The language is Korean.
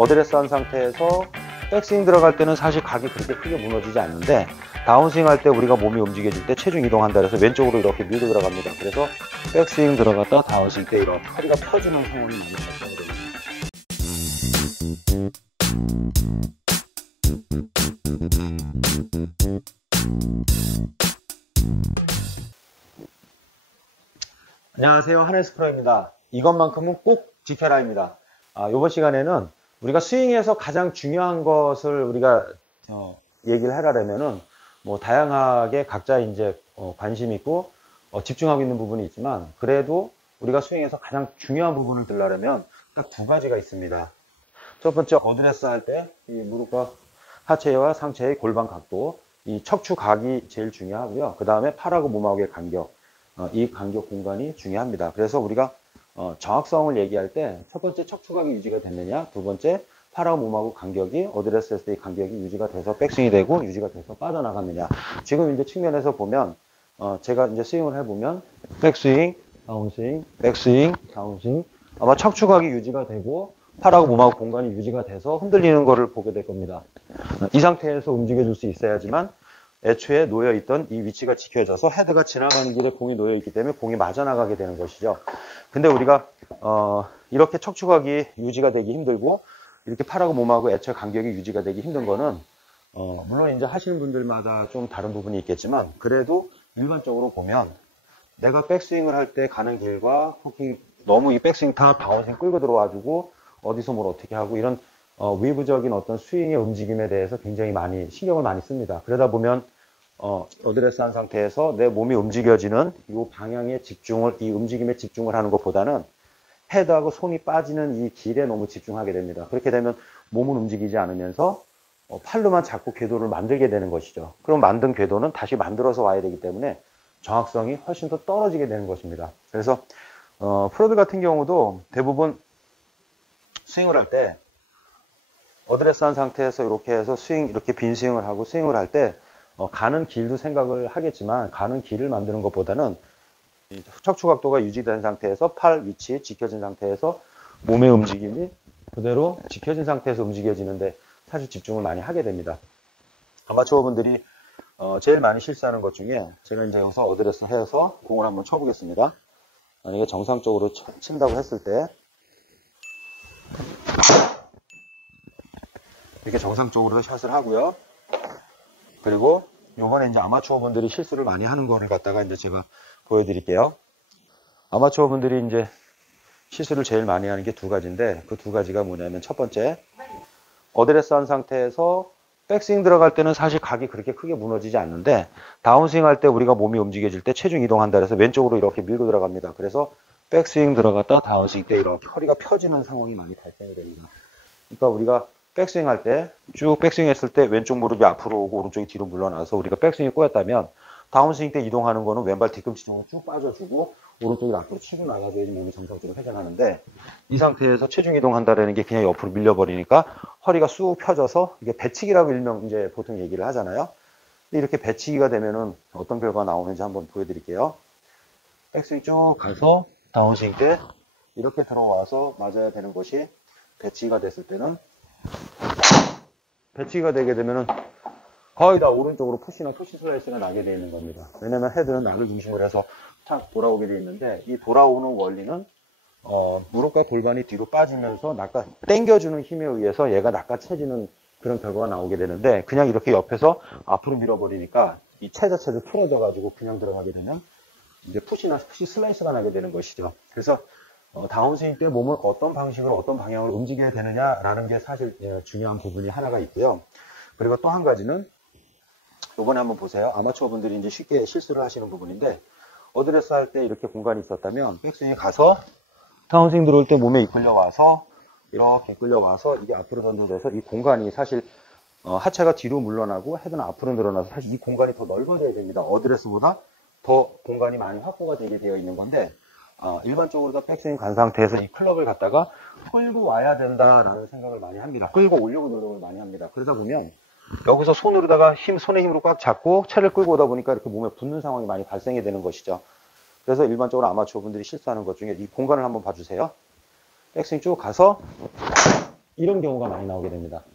어드레스 한 상태에서 백스윙 들어갈 때는 사실 각이 그렇게 크게 무너지지 않는데 다운스윙 할 때 우리가 몸이 움직여질 때 체중 이동한다 그래서 왼쪽으로 이렇게 밀고 들어갑니다. 그래서 백스윙 들어갔다 다운스윙 때 이런 허리가 펴지는 상황이 많이 발생이 됩니다. 안녕하세요, 한헬스 프로입니다. 이것만큼은 꼭 지켜라입니다. 이번 시간에는 우리가 스윙에서 가장 중요한 것을 우리가 얘기를 하려면은 뭐 다양하게 각자 이제 관심 있고 집중하고 있는 부분이 있지만 그래도 우리가 스윙에서 가장 중요한 부분을 들려면 딱 두 가지가 있습니다. 첫 번째, 어드레스 할 때 이 무릎과 하체와 상체의 골반 각도, 이 척추 각이 제일 중요하고요. 그 다음에 팔하고 몸하고의 간격, 이 간격 공간이 중요합니다. 그래서 우리가 정확성을 얘기할 때 첫 번째 척추각이 유지가 됐느냐, 두 번째 팔하고 몸하고 간격이 어드레스 했을 때 이 간격이 유지가 돼서 백스윙이 되고 유지가 돼서 빠져나갔느냐. 지금 이제 측면에서 보면 제가 이제 스윙을 해보면 백스윙, 다운스윙, 백스윙, 다운스윙, 아마 척추각이 유지가 되고 팔하고 몸하고 공간이 유지가 돼서 흔들리는 거를 보게 될 겁니다. 이 상태에서 움직여줄 수 있어야지만 애초에 놓여있던 이 위치가 지켜져서 헤드가 지나가는 길에 공이 놓여있기 때문에 공이 맞아나가게 되는 것이죠. 근데 우리가 이렇게 척추각이 유지가 되기 힘들고 이렇게 팔하고 몸하고 애초에 간격이 유지가 되기 힘든 거는 물론 이제 하시는 분들마다 좀 다른 부분이 있겠지만 그래도 일반적으로 보면 내가 백스윙을 할 때 가는 길과 혹시 너무 이 백스윙 다 다운스윙 끌고 들어와주고 어디서 뭘 어떻게 하고 이런 외부적인 어떤 스윙의 움직임에 대해서 굉장히 많이 신경을 많이 씁니다. 그러다 보면 어드레스 한 상태에서 내 몸이 움직여지는 이 방향에 집중을, 이 움직임에 집중을 하는 것보다는 헤드하고 손이 빠지는 이 길에 너무 집중하게 됩니다. 그렇게 되면 몸은 움직이지 않으면서 팔로만 자꾸 궤도를 만들게 되는 것이죠. 그럼 만든 궤도는 다시 만들어서 와야 되기 때문에 정확성이 훨씬 더 떨어지게 되는 것입니다. 그래서 프로들 같은 경우도 대부분 스윙을 할 때 어드레스 한 상태에서 이렇게 해서 스윙, 이렇게 빈 스윙을 하고 스윙을 할 때 가는 길도 생각을 하겠지만 가는 길을 만드는 것보다는 척추 각도가 유지된 상태에서 팔 위치 지켜진 상태에서 몸의 움직임이 그대로 지켜진 상태에서 움직여지는데 사실 집중을 많이 하게 됩니다. 아마추어 분들이 제일 많이 실수하는 것 중에 제가 이제 여기서 어드레스 해서 공을 한번 쳐보겠습니다. 만약에 정상적으로 친다고 했을 때 이렇게 정상적으로 샷을 하고요. 그리고 요번에 이제 아마추어 분들이 실수를 많이 하는 거를 갖다가 이제 제가 보여드릴게요. 아마추어 분들이 이제 실수를 제일 많이 하는 게 두 가지인데 그 두 가지가 뭐냐면 첫 번째, 어드레스 한 상태에서 백스윙 들어갈 때는 사실 각이 그렇게 크게 무너지지 않는데 다운스윙 할 때 우리가 몸이 움직여질 때 체중 이동한다 그래서 왼쪽으로 이렇게 밀고 들어갑니다. 그래서 백스윙 들어갔다 다운스윙 때 이렇게 허리가 펴지는 상황이 많이 발생이 됩니다. 그러니까 우리가 백스윙 할 때 쭉 백스윙 했을 때 왼쪽 무릎이 앞으로 오고 오른쪽이 뒤로 물러나서 우리가 백스윙이 꼬였다면 다운스윙 때 이동하는 거는 왼발 뒤꿈치 쪽으로 쭉 빠져주고 오른쪽이 앞으로 치고 나가줘야지 몸이 정상적으로 회전하는데 이 상태에서 체중 이동한다라는 게 그냥 옆으로 밀려버리니까 허리가 쑥 펴져서 이게 배치기라고 일명 이제 보통 얘기를 하잖아요. 근데 이렇게 배치기가 되면은 어떤 결과가 나오는지 한번 보여드릴게요. 백스윙 쭉 가서 다운스윙 때 이렇게 들어와서 맞아야 되는 것이 배치기가 됐을 때는 배치기가 되게 되면은 거의 다 오른쪽으로 푸시나 토시 슬라이스가 나게 되어 있는 겁니다. 왜냐면 헤드는 나를 중심으로 해서 탁 돌아오게 되어 있는데 이 돌아오는 원리는 무릎과 골반이 뒤로 빠지면서 당겨주는 힘에 의해서 얘가 낚아채지는 그런 결과가 나오게 되는데 그냥 이렇게 옆에서 앞으로 밀어버리니까 이 채 자체도 풀어져 가지고 그냥 들어가게 되면 이제 푸시나 푸시 슬라이스가 나게 되는 것이죠. 그래서 다운스윙 때 몸을 어떤 방식으로 어떤 방향으로 움직여야 되느냐라는 게 사실 중요한 부분이 하나가 있고요. 그리고 또 한 가지는 이번에 한번 보세요. 아마추어 분들이 이제 쉽게 실수를 하시는 부분인데 어드레스 할 때 이렇게 공간이 있었다면 백스윙에 가서 다운스윙 들어올 때 몸에 끌려와서 이렇게 끌려와서 이게 앞으로 전도돼서 이 공간이 사실 하체가 뒤로 물러나고 헤드는 앞으로 늘어나서 사실 이 공간이 더 넓어져야 됩니다. 어드레스보다 더 공간이 많이 확보가 되게 되어 있는 건데 일반적으로 백스윙 간 상태에서 이 클럽을 갖다가 끌고 와야 된다라는 생각을 많이 합니다. 끌고 오려고 노력을 많이 합니다. 그러다 보면 여기서 손으로다가 손의 힘으로 꽉 잡고 채를 끌고 오다 보니까 이렇게 몸에 붙는 상황이 많이 발생이 되는 것이죠. 그래서 일반적으로 아마추어 분들이 실수하는 것 중에 이 공간을 한번 봐주세요. 백스윙 쭉 가서 이런 경우가 많이 나오게 됩니다.